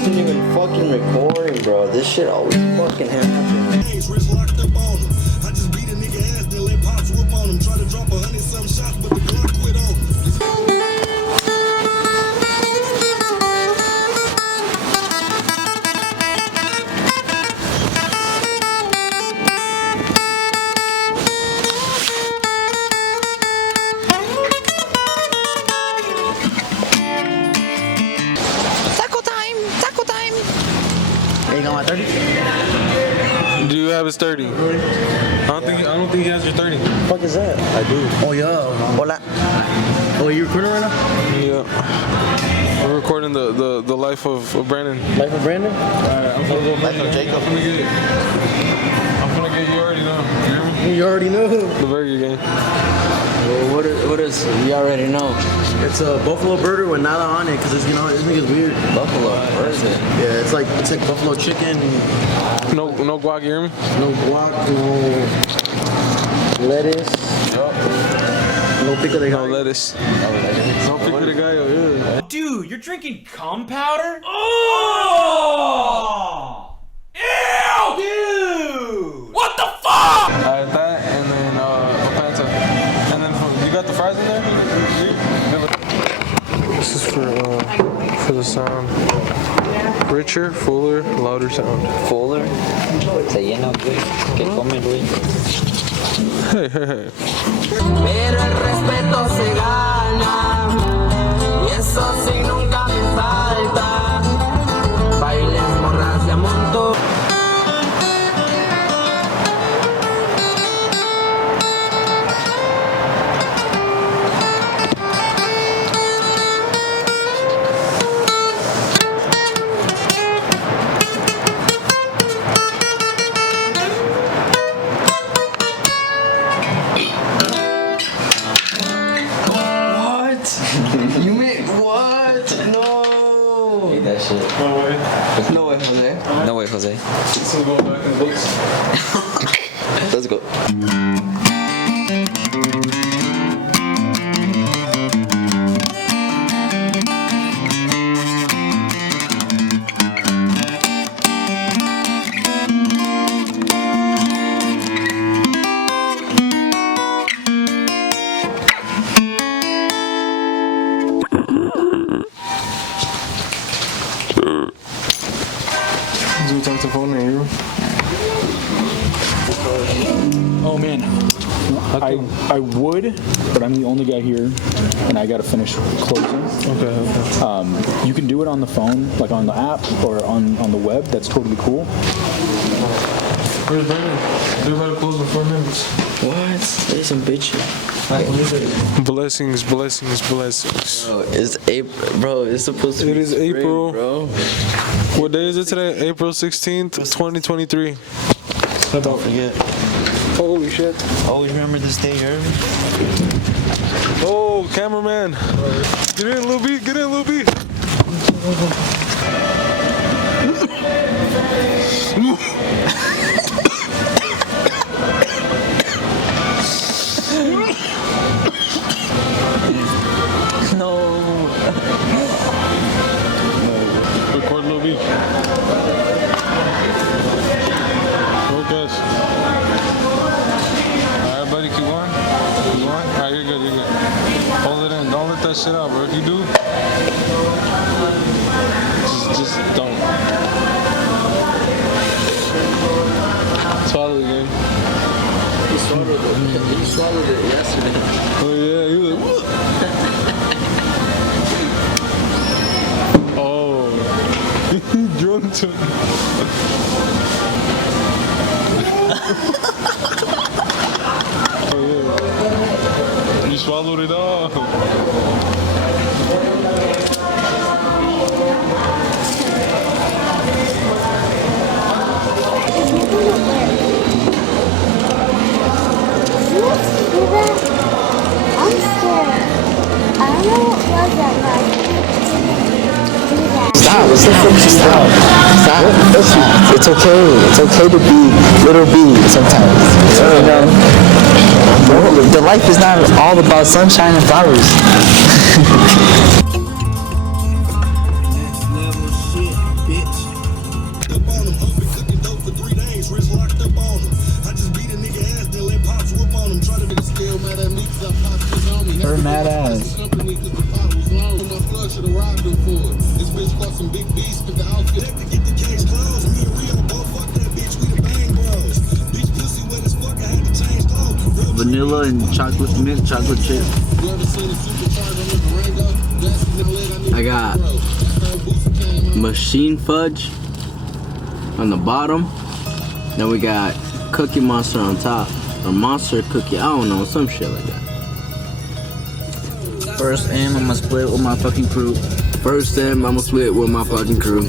wasn't even fucking recording, bro. This shit always fucking happens. I just beat a nigga ass, then let pops whoop on him. Try to drop 100-something shots, but the Glock quit on him. You got my 30? Do you have his 30? I don't think he has your 30. What the fuck is that? I do. Oh, yeah. Hola. Oh, you recording right now? Yeah. We're recording the life of Brandon. Life of Brandon? Alright, I'm gonna go. Life of Jacob. I'm gonna get you already know. You hear me? You already know. The burger game. Well, what is? You already know. It's a buffalo burger with nada on it, cause it's, you know, this nigga's weird. Buffalo. Where is it? Yeah, it's like buffalo chicken. No guac, you hear me? No guac, no lettuce. Yup. No pico de No gallo. lettuce. No pico de gallo, yeah. Dude, you're drinking cum powder? Oh! Ew! Dude! What the fuck? Alright, that and then Fanta. And then you got the fries in there? This is for the sound. Richer, fuller, louder sound. Fuller, se llena, güey. Que comen, güey. Hey, hey, hey. Pero el respeto se gana, y eso sí nunca me falta. Bailes, morras de a montón. You mean what? No. Eat that shit. No way, Jose. No way, Jose. Let's go back in the books. Let's go. Do we talk to the phone in your room? Oh man, I would, but I'm the only guy here, and I gotta finish closing. Okay. You can do it on the phone, like on the app or on the web. That's totally cool. Where's Brandon? They're about to close in 4 minutes. What? They some bitch. Blessings. Bro, it's April. Bro, it's supposed to be. It is spring, April. bro. What day is it today? April 16th, 2023. Don't forget. Holy shit. Always remember this day, Irvin. Oh, cameraman. Get in, Lil B. Get in, Lil B. No. Record Lil B. Focus. Alright, buddy, keep going. Keep going. Alright, you're good, you're good. Hold it in. Don't let that shit out, bro. If you do, just don't. Swallow it again. He swallowed it yesterday. Oh, yeah, he was like, what? Oh. He drunk to Oh, yeah. You swallowed it all. I'm scared. I don't know what was that, but I can't do that. Stop. It's okay. It's okay to be little B sometimes. You know? The life is not all about sunshine and flowers. them for it. This bitch bought some big beats with the outfit. To get the case closed, me and Rio both fuck that bitch, we the bang bros. Bitch pussy wet as fuck, I had to change clothes. Vanilla and chocolate mint chocolate chip. You ever seen a supercharger with Durango? Glasses in the lid, I need I got machine fudge on the bottom. Then we got Cookie Monster on top. Or Monster Cookie, I don't know, some shit like that. First aim, I'm gonna split with my fucking crew. First time, I'm gonna split with my fucking crew.